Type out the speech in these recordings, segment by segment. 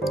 Hi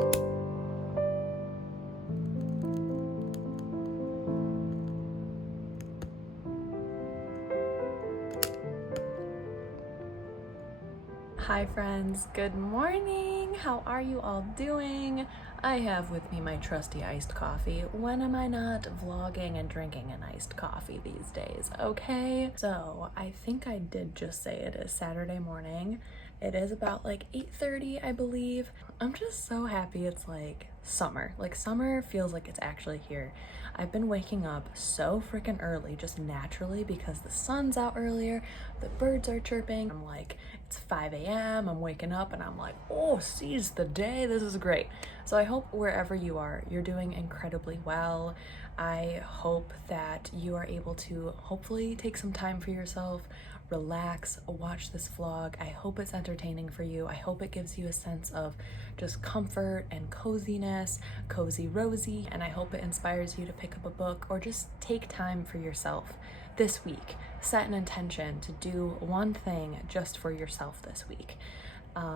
friends, good morning. How are you all doing? I have with me my trusty iced coffee. When am I not vlogging and drinking an iced coffee these days, okay? So I think I did just say it is Saturday morning. It is about like 8:30, I believe. I'm just so happy it's like summer. Like summer feels like it's actually here. I've been waking up so freaking early just naturally because the sun's out earlier, the birds are chirping. I'm like, it's 5 a.m. I'm waking up and I'm like, oh, seize the day. This is great. So I hope wherever you are, you're doing incredibly well. I hope that you are able to hopefully take some time for yourself, relax, watch this vlog. I hope it's entertaining for you. I hope it gives you a sense of just comfort and coziness, cozy rosy, and I hope it inspires you to pick up a book or just take time for yourself this week. Set an intention to do one thing just for yourself this week.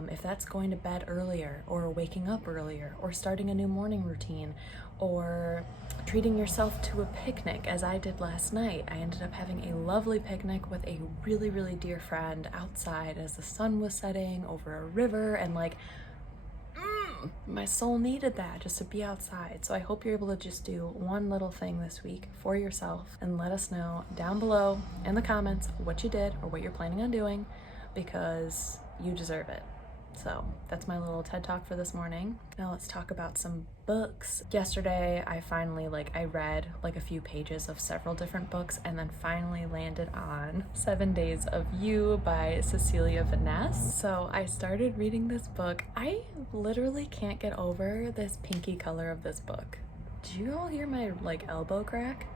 If that's going to bed earlier or waking up earlier or starting a new morning routine or treating yourself to a picnic as I did last night. I ended up having a lovely picnic with a really, really dear friend outside as the sun was setting over a river, and like my soul needed that, just to be outside. So I hope you're able to just do one little thing this week for yourself and let us know down below in the comments what you did or what you're planning on doing, because you deserve it. So that's my little TED talk for this morning. Now let's talk about some books. Yesterday I finally I read like a few pages of several different books and then finally landed on 7 Days of You by Cecilia Vinesse. So I started reading this book. I literally can't get over this pinky color of this book. Did you all hear my elbow crack?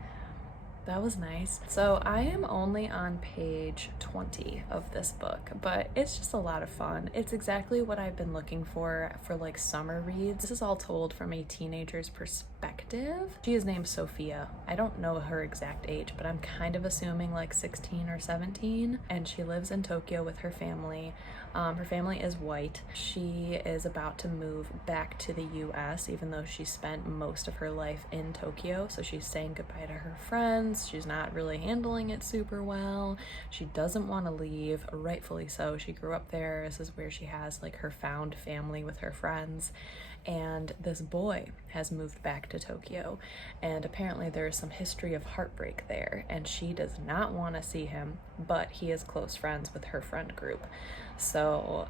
That was nice. So I am only on page 20 of this book, but it's just a lot of fun. It's exactly what I've been looking for like summer reads. This is all told from a teenager's perspective. She is named Sophia. I don't know her exact age, but I'm kind of assuming like 16 or 17, and she lives in Tokyo with her family. Her family is white. She is about to move back to the US, even though she spent most of her life in Tokyo. So she's saying goodbye to her friends. She's not really handling it super well. She doesn't want to leave, rightfully so. She grew up there. This is where she has like her found family with her friends. And this boy has moved back to Tokyo, and apparently there is some history of heartbreak there, and she does not want to see him, but he is close friends with her friend group. So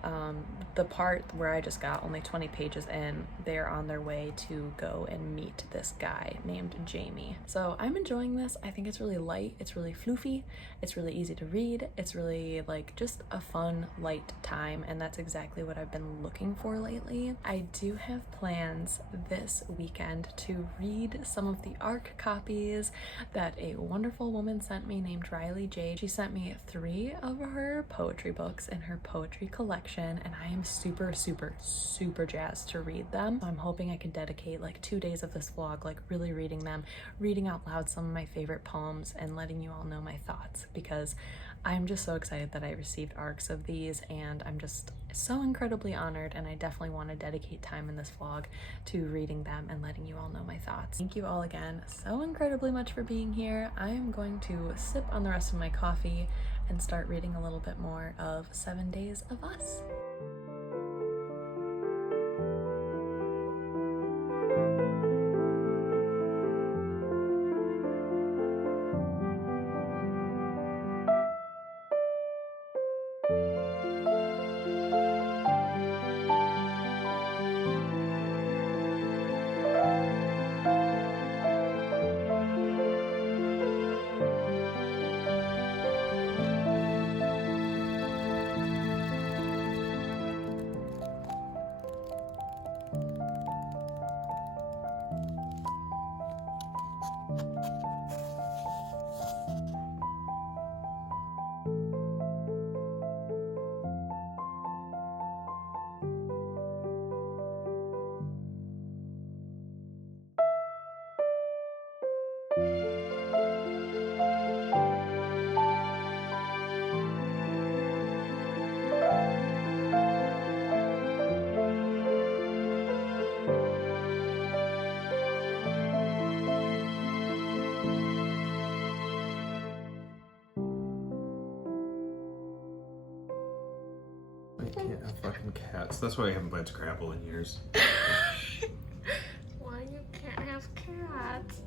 the part where I just got only 20 pages in, they're on their way to go and meet this guy named Jamie. So I'm enjoying this. I think it's really light, it's really floofy, it's really easy to read, it's really just a fun, light time, and that's exactly what I've been looking for lately. I do have plans this weekend to read some of the ARC copies that a wonderful woman sent me named Rhiley, Jade. She sent me 3 of her poetry books in her poetry collection, and I am super, super, super jazzed to read them. So I'm hoping I can dedicate like 2 days of this vlog really reading them, reading out loud some of my favorite poems, and letting you all know my thoughts, because I'm just so excited that I received ARCs of these, and I'm just so incredibly honored, and I definitely want to dedicate time in this vlog to reading them and letting you all know my thoughts. Thank you all again so incredibly much for being here. I am going to sip on the rest of my coffee and start reading a little bit more of 7 Days of Us. Fucking cats. That's why I haven't played Scrabble in years. Why you can't have cats?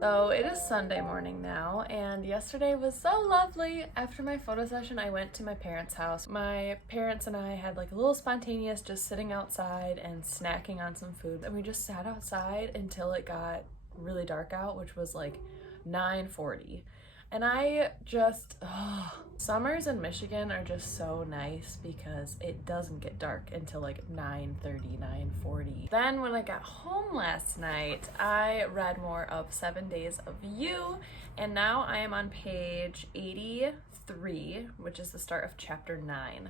So it is Sunday morning now, and yesterday was so lovely. After my photo session, I went to my parents' house. My parents and I had like a little spontaneous just sitting outside and snacking on some food. And we just sat outside until it got really dark out, which was like 9:40. And I just, summers in Michigan are just so nice because it doesn't get dark until like 9:30, 9:40. Then when I got home last night, I read more of 7 Days of You, and now I am on page 83, which is the start of chapter 9.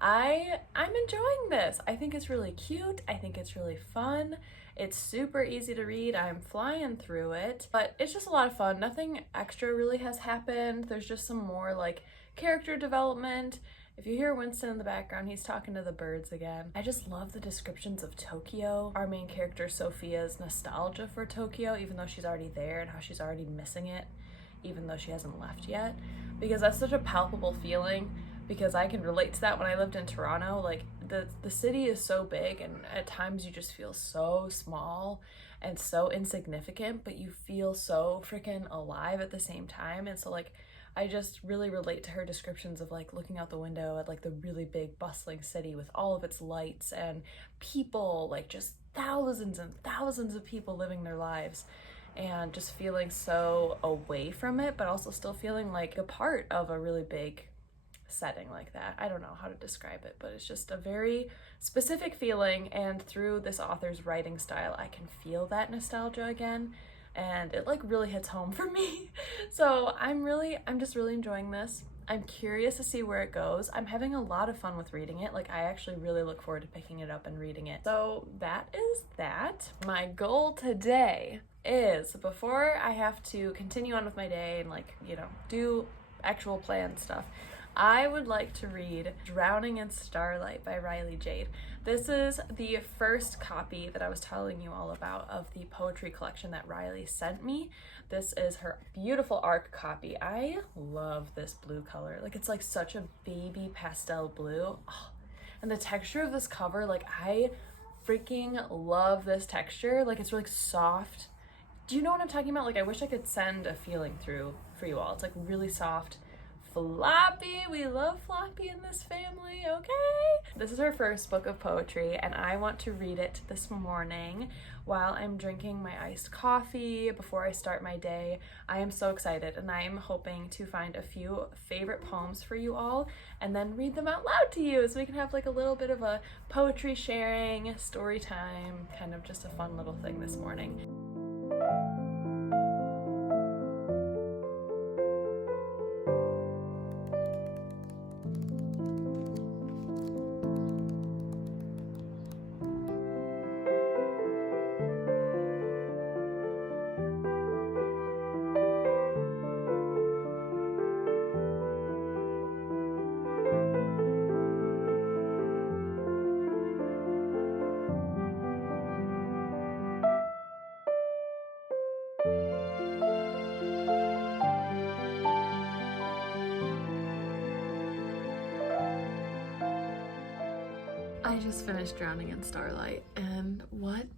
I'm enjoying this. I think it's really cute. I think it's really fun. It's super easy to read. I'm flying through it, but it's just a lot of fun. Nothing extra really has happened. There's just some more like character development. If you hear Winston in the background, he's talking to the birds again. I just love the descriptions of Tokyo. Our main character, Sophia's nostalgia for Tokyo, even though she's already there, and how she's already missing it, even though she hasn't left yet. Because that's such a palpable feeling, because I can relate to that when I lived in Toronto. Like the city is so big, and at times you just feel so small and so insignificant, but you feel so freaking alive at the same time. And so like I just really relate to her descriptions of like looking out the window at like the really big bustling city with all of its lights and people, like just thousands and thousands of people living their lives, and just feeling so away from it, but also still feeling like a part of a really big setting like that. I don't know how to describe it, but it's just a very specific feeling, and through this author's writing style, I can feel that nostalgia again, and it like really hits home for me. So I'm just really enjoying this. I'm curious to see where it goes. I'm having a lot of fun with reading it. Like I actually really look forward to picking it up and reading it. So that is that. My goal today is, before I have to continue on with my day and like, you know, do actual planned stuff, I would like to read Drowning in Starlight by Rhiley Jade. This is the first copy that I was telling you all about of the poetry collection that Rhiley sent me. This is her beautiful ARC copy. I love this blue color. Like it's like such a baby pastel blue. Oh, and the texture of this cover, like I freaking love this texture. Like it's really soft. Do you know what I'm talking about? Like I wish I could send a feeling through for you all. It's like really soft, Floppy. We love Floppy in this family, okay? This is her first book of poetry, and I want to read it this morning while I'm drinking my iced coffee before I start my day. I am so excited, and I am hoping to find a few favorite poems for you all and then read them out loud to you so we can have like a little bit of a poetry sharing, story time, kind of just a fun little thing this morning. I just finished drowning in Starlight, and what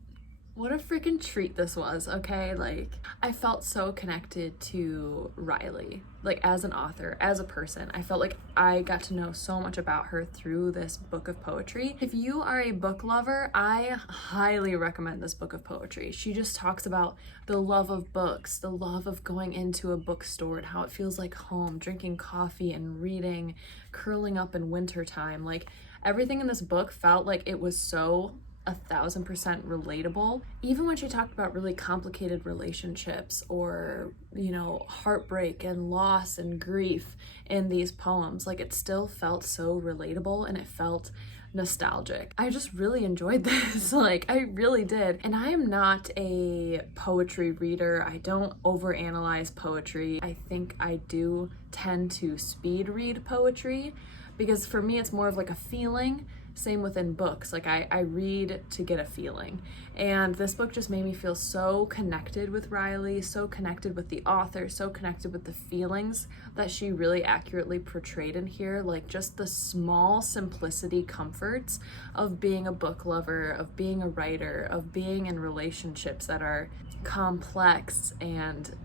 a freaking treat this was, okay? Like, I felt so connected to Rhiley, like as an author, as a person. I felt like I got to know so much about her through this book of poetry. If you are a book lover, I highly recommend this book of poetry. She just talks about the love of books, the love of going into a bookstore and how it feels like home, drinking coffee and reading, curling up in wintertime. Like, everything in this book felt like it was so 1,000% relatable. Even when she talked about really complicated relationships or, you know, heartbreak and loss and grief in these poems, like it still felt so relatable and it felt nostalgic. I just really enjoyed this. Like, I really did. And I am not a poetry reader. I don't overanalyze poetry. I think I do tend to speed read poetry because for me it's more of like a feeling. Same within books, like I read to get a feeling, and this book just made me feel so connected with Rhiley, so connected with the author, so connected with the feelings that she really accurately portrayed in here, like just the small simplicity comforts of being a book lover, of being a writer, of being in relationships that are complex and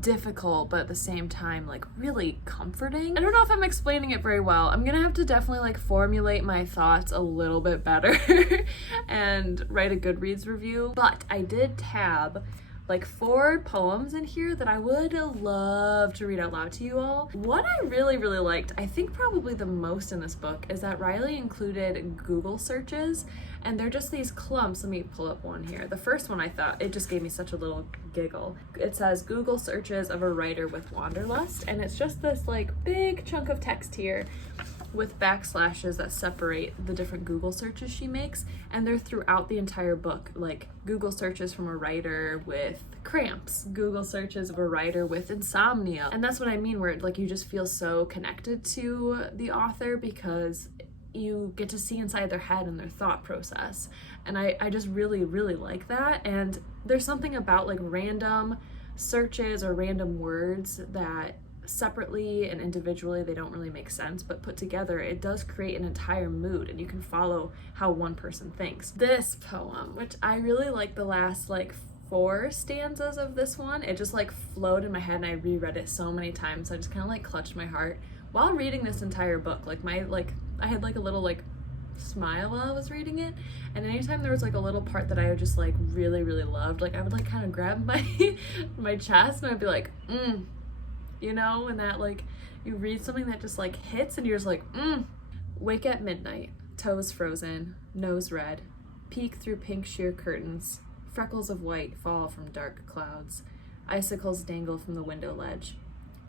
difficult but at the same time like really comforting. I don't know if I'm explaining it very well. I'm gonna have to definitely like formulate my thoughts a little bit better and write a Goodreads review, but I did tab like 4 poems in here that I would love to read out loud to you all. What I really liked, I think probably the most in this book, is that Rhiley included Google searches, and they're just these clumps. Let me pull up one here. The first one, I thought, it just gave me such a little giggle. It says Google searches of a writer with wanderlust, and it's just this like big chunk of text here with backslashes that separate the different Google searches she makes, and they're throughout the entire book. Like Google searches from a writer with cramps, Google searches of a writer with insomnia. And that's what I mean, where like you just feel so connected to the author because you get to see inside their head and their thought process. And I just really like that. And there's something about like random searches or random words that separately and individually they don't really make sense, but put together it does create an entire mood, and you can follow how one person thinks. This poem, which I really like, the last like 4 stanzas of this one, it just like flowed in my head and I reread it so many times. I just kind of like clutched my heart while reading this entire book. Like I had like a little like smile while I was reading it, and anytime there was like a little part that I would just like really loved, like I would like kind of grab my chest and I'd be like you know, and that like you read something that just like hits and you're just like Wake at midnight, toes frozen, nose red, peek through pink sheer curtains, freckles of white fall from dark clouds, icicles dangle from the window ledge.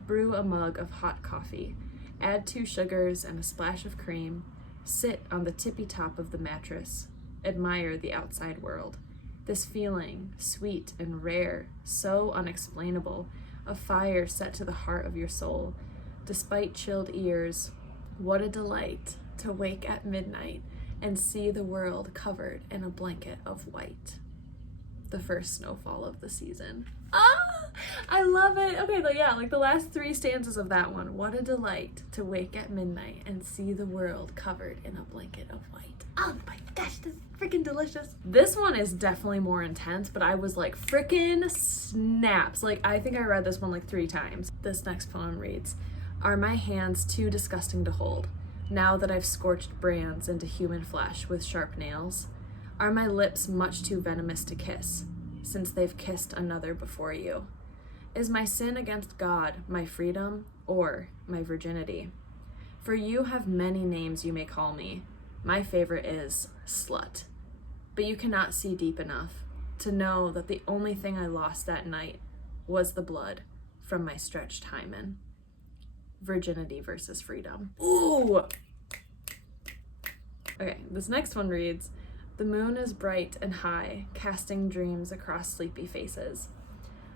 Brew a mug of hot coffee, add 2 sugars and a splash of cream, sit on the tippy top of the mattress, admire the outside world. This feeling, sweet and rare, so unexplainable, a fire set to the heart of your soul. Despite chilled ears, what a delight to wake at midnight and see the world covered in a blanket of white. The first snowfall of the season. I love it. Okay, but yeah, like the last 3 stanzas of that one. What a delight to wake at midnight and see the world covered in a blanket of white. Oh my gosh, this is freaking delicious. This one is definitely more intense, but I was like freaking snaps. Like I think I read this one like 3 times. This next poem reads, Are my hands too disgusting to hold, now that I've scorched brands into human flesh with sharp nails? Are my lips much too venomous to kiss, since they've kissed another before you? Is my sin against God my freedom, or my virginity? For you have many names you may call me. My favorite is slut. But you cannot see deep enough to know that the only thing I lost that night was the blood from my stretched hymen. Virginity versus freedom. Ooh! Okay, this next one reads, the moon is bright and high, casting dreams across sleepy faces.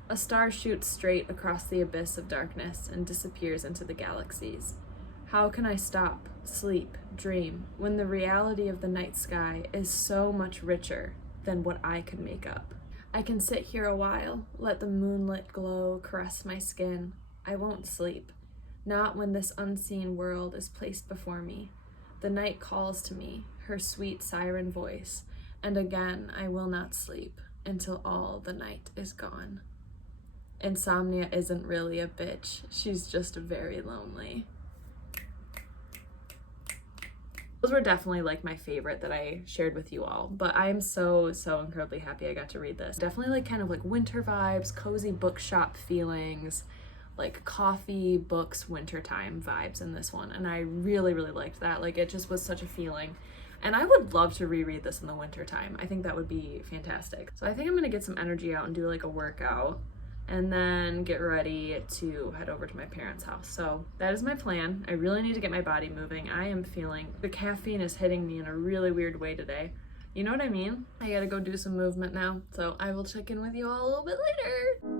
A star shoots straight across the abyss of darkness and disappears into the galaxies. How can I stop, sleep, dream, when the reality of the night sky is so much richer than what I could make up? I can sit here a while, let the moonlit glow caress my skin. I won't sleep, not when this unseen world is placed before me. The night calls to me, her sweet siren voice, and again I will not sleep until all the night is gone. Insomnia isn't really a bitch, she's just very lonely. Those were definitely like my favorite that I shared with you all, but I am so incredibly happy I got to read this. Definitely like kind of like winter vibes, cozy bookshop feelings, like coffee, books, wintertime vibes in this one, and I really liked that. Like it just was such a feeling, and I would love to reread this in the wintertime. I think that would be fantastic. So I think I'm gonna get some energy out and do like a workout, and then get ready to head over to my parents' house. So that is my plan. I really need to get my body moving. I am feeling the caffeine is hitting me in a really weird way today. You know what I mean? I gotta go do some movement now. So I will check in with you all a little bit later.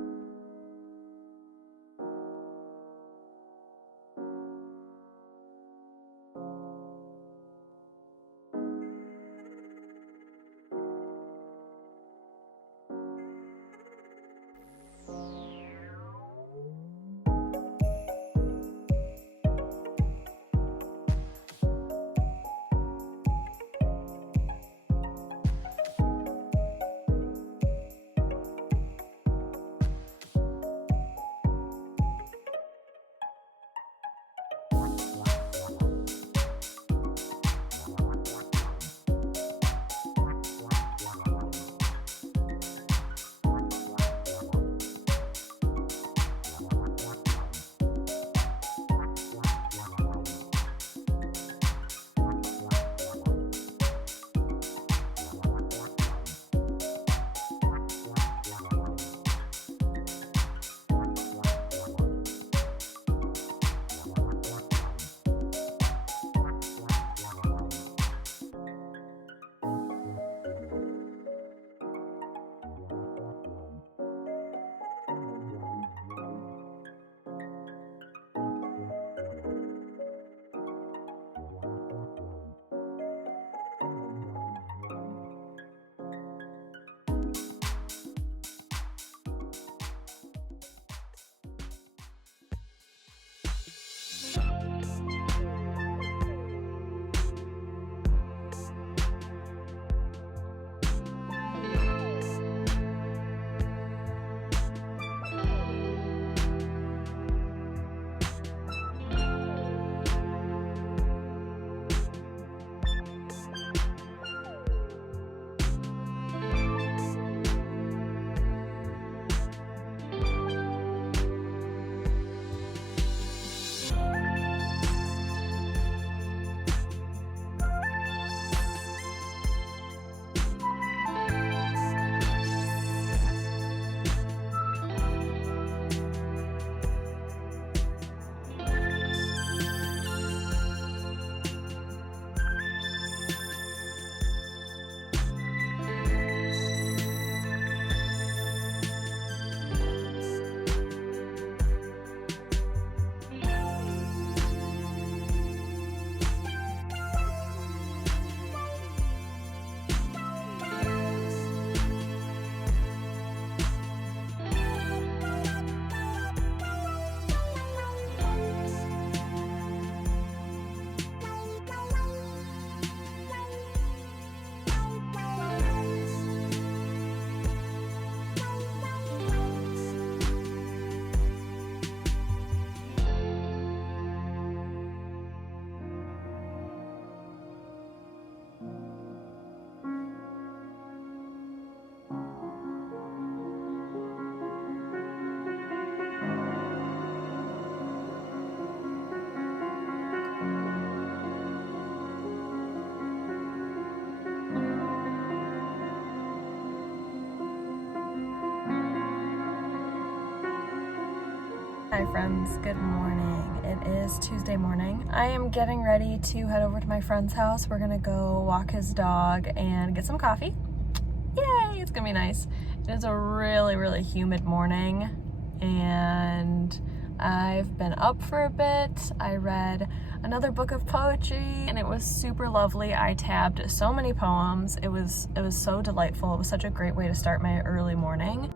friends, good morning. It is Tuesday morning. I am getting ready to head over to my friend's house. We're gonna go walk his dog and get some coffee. Yay, it's gonna be nice. It is a really, really humid morning and I've been up for a bit. I read another book of poetry and it was super lovely. I tabbed so many poems. It was so delightful. It was such a great way to start my early morning.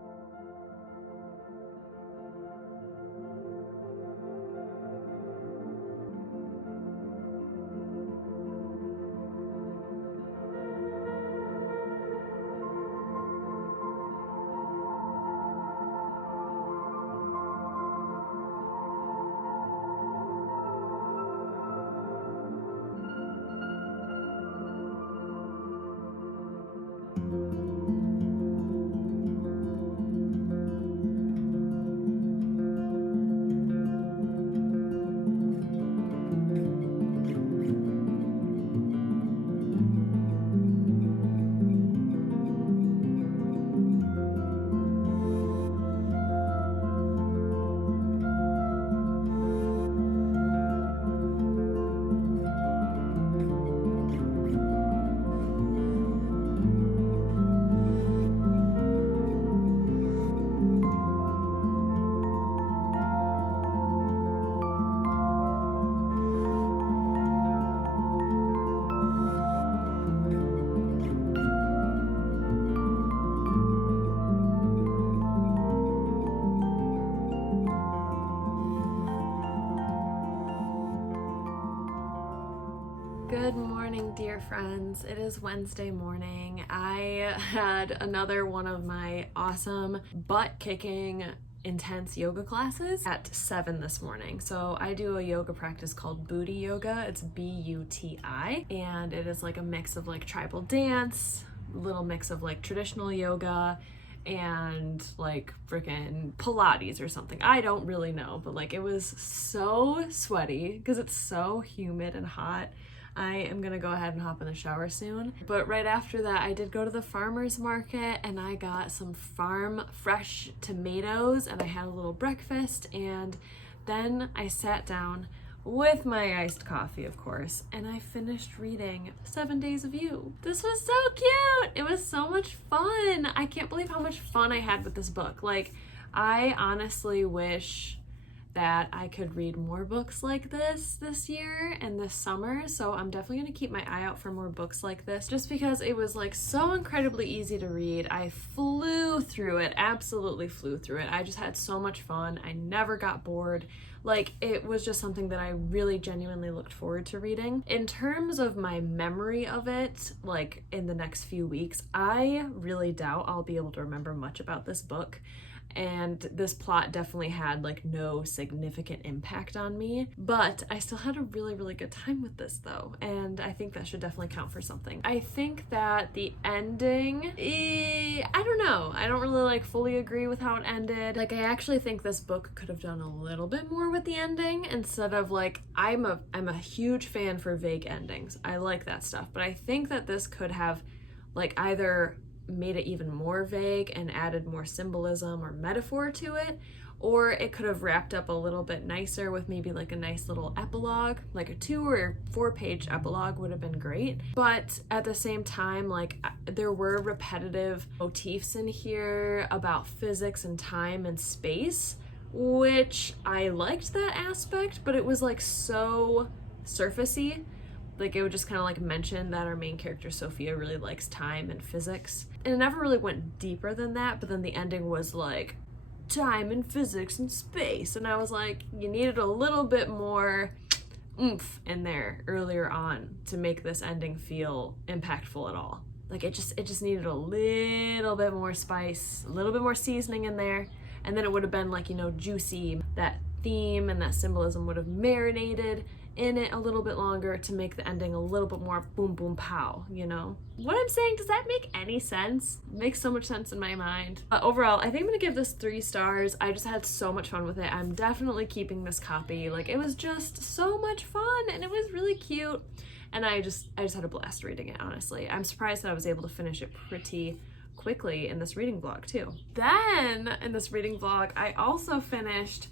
Good morning, dear friends. It is Wednesday morning. I had another one of my awesome butt-kicking intense yoga classes at 7 this morning. So I do a yoga practice called booty yoga. It's B-U-T-I, and it is like a mix of like tribal dance, a little mix of like traditional yoga, and like freaking Pilates or something. I don't really know, but like it was so sweaty because it's so humid and hot. I am gonna go ahead and hop in the shower soon. But right after that, I did go to the farmer's market and I got some farm fresh tomatoes and I had a little breakfast, and then I sat down with my iced coffee, of course, and I finished reading 7 Days of You. This was so cute. It was so much fun. I can't believe how much fun I had with this book. Like, I honestly wish that I could read more books like this year and this summer, so I'm definitely going to keep my eye out for more books like this just because it was like so incredibly easy to read. I flew through it, absolutely flew through it. I just had so much fun. I never got bored. Like, it was just something that I really genuinely looked forward to reading. In terms of my memory of it, like in the next few weeks, I really doubt I'll be able to remember much about this book. And this plot definitely had like no significant impact on me, but I still had a really, really good time with this though, and I think that should definitely count for something. I think that the ending, I don't know, I don't really like fully agree with how it ended. Like, I actually think this book could have done a little bit more with the ending instead of like, I'm a huge fan for vague endings. I like that stuff, but I think that this could have like either made it even more vague and added more symbolism or metaphor to it, or it could have wrapped up a little bit nicer with maybe like a nice little epilogue, like a 2 or 4 page epilogue would have been great. But at the same time, like, there were repetitive motifs in here about physics and time and space, which I liked that aspect, but it was like so surfacey. Like, it would just kind of like mention that our main character Sophia really likes time and physics, and it never really went deeper than that. But then the ending was like time and physics and space, and I was like, you needed a little bit more oomph in there earlier on to make this ending feel impactful at all. Like, it just needed a little bit more spice, a little bit more seasoning in there, and then it would have been like, you know, juicy. That theme and that symbolism would have marinated in it a little bit longer to make the ending a little bit more boom boom pow, you know? What I'm saying, does that make any sense? It makes so much sense in my mind. Overall, I think I'm gonna give this 3 stars. I just had so much fun with it. I'm definitely keeping this copy. Like, it was just so much fun and it was really cute. And I just had a blast reading it, honestly. I'm surprised that I was able to finish it pretty quickly in this reading vlog too. Then in this reading vlog, I also finished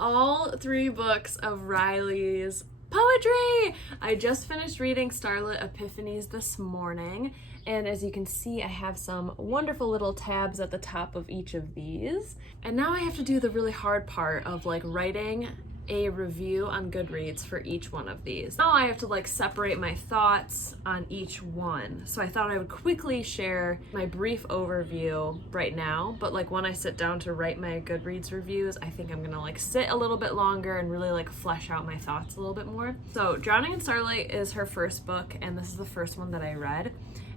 all 3 books of Rhiley's poetry. I just finished reading Starlit Epiphanies this morning, and as you can see, I have some wonderful little tabs at the top of each of these. And now I have to do the really hard part of like writing a review on Goodreads for each one of these. Now I have to like separate my thoughts on each one. So I thought I would quickly share my brief overview right now, but like when I sit down to write my Goodreads reviews, I think I'm gonna like sit a little bit longer and really like flesh out my thoughts a little bit more. So Drowning in Starlight is her first book, and this is the first one that I read.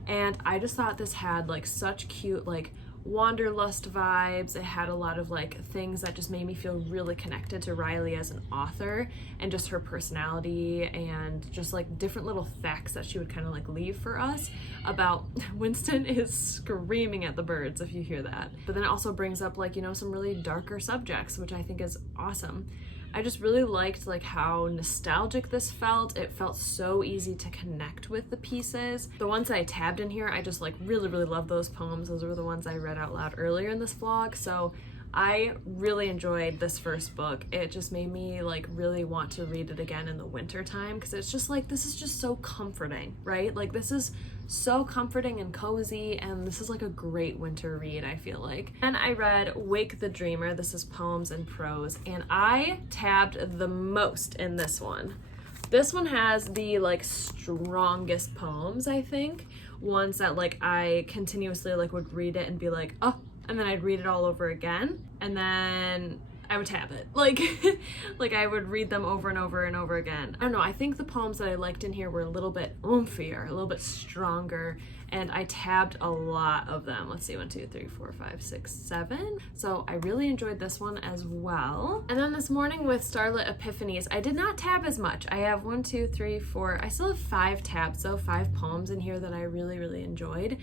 And I just thought this had like such cute like wanderlust vibes. It had a lot of like things that just made me feel really connected to Rhiley as an author, and just her personality, and just like different little facts that she would kind of like leave for us about Winston is screaming at the birds, if you hear that. But then it also brings up like, you know, some really darker subjects, which I think is awesome. I just really liked like how nostalgic this felt. It felt so easy to connect with the pieces. The ones that I tabbed in here, I just like really love those poems. Those were the ones I read out loud earlier in this vlog. So I really enjoyed this first book. It just made me like really want to read it again in the winter time, because it's just like, this is just so comforting, right? Like this is so comforting and cozy, and this is like a great winter read, I feel like. And I read Wake the Dreamer. This is poems and prose, and I tabbed the most in this one. This one has the like strongest poems, I think. Ones that like I continuously like would read it and be like, oh, and then I'd read it all over again, and then I would tab it. Like, like I would read them over and over and over again. I don't know, I think the poems that I liked in here were a little bit oomfier, a little bit stronger, and I tabbed a lot of them. Let's see, 1, 2, 3, 4, 5, 6, 7. So I really enjoyed this one as well. And then this morning with Starlit Epiphanies, I did not tab as much. I have 1, 2, 3, 4, I still have 5 tabs though, 5 poems in here that I really enjoyed.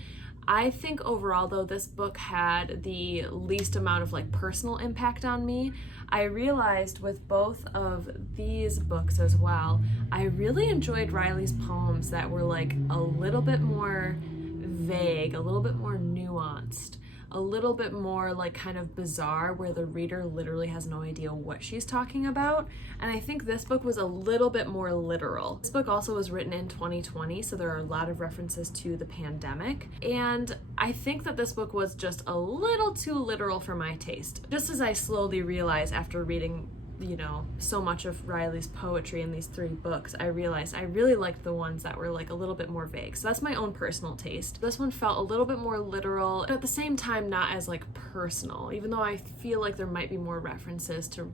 I think overall though, this book had the least amount of like personal impact on me. I realized with both of these books as well, I really enjoyed Rhiley's poems that were like a little bit more vague, a little bit more nuanced, a little bit more like kind of bizarre, where the reader literally has no idea what she's talking about. And I think this book was a little bit more literal. This book also was written in 2020, so there are a lot of references to the pandemic. And I think that this book was just a little too literal for my taste. Just as I slowly realized after reading, you know, so much of Rhiley's poetry in these 3 books, I realized I really liked the ones that were like a little bit more vague. So that's my own personal taste. This one felt a little bit more literal, but at the same time not as like personal, even though I feel like there might be more references to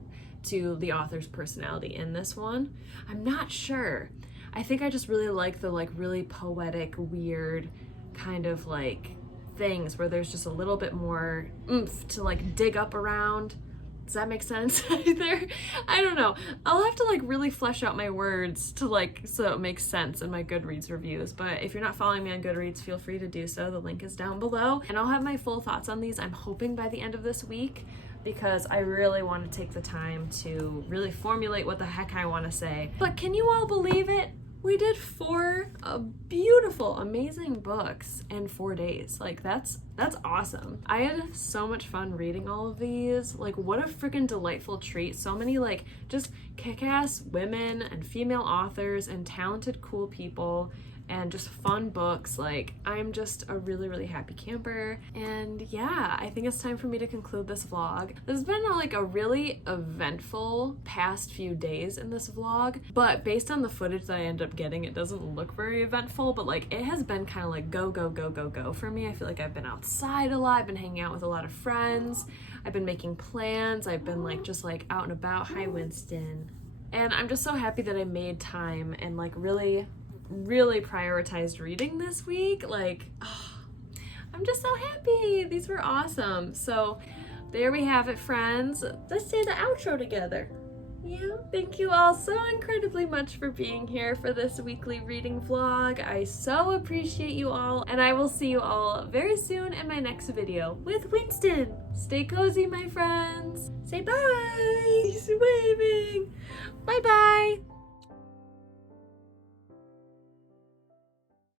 the author's personality in this one. I'm not sure. I think I just really like the like really poetic, weird kind of like things where there's just a little bit more oomph to like dig up around. Does that make sense either? I don't know. I'll have to like really flesh out my words to like, so it makes sense in my Goodreads reviews. But if you're not following me on Goodreads, feel free to do so. The link is down below. And I'll have my full thoughts on these, I'm hoping by the end of this week, because I really want to take the time to really formulate what the heck I want to say. But can you all believe it? We did 4 beautiful, amazing books in 4 days. Like that's awesome. I had so much fun reading all of these. Like what a freaking delightful treat. So many like just kick-ass women and female authors and talented, cool people, and just fun books. Like I'm just a really happy camper. And yeah, I think it's time for me to conclude this vlog. This has been like a really eventful past few days in this vlog, but based on the footage that I end up getting, it doesn't look very eventful, but like it has been kind of like go for me. I feel like I've been outside a lot. I've been hanging out with a lot of friends. I've been making plans. I've been like just like out and about. Hi, Winston. And I'm just so happy that I made time and like really prioritized reading this week. Like, oh, I'm just so happy. These were awesome. So there we have it, friends. Let's say the outro together. Yeah, thank you all so incredibly much for being here for this weekly reading vlog. I so appreciate you all, and I will see you all very soon in my next video with Winston. Stay cozy, my friends. Say bye. He's waving. Bye-bye.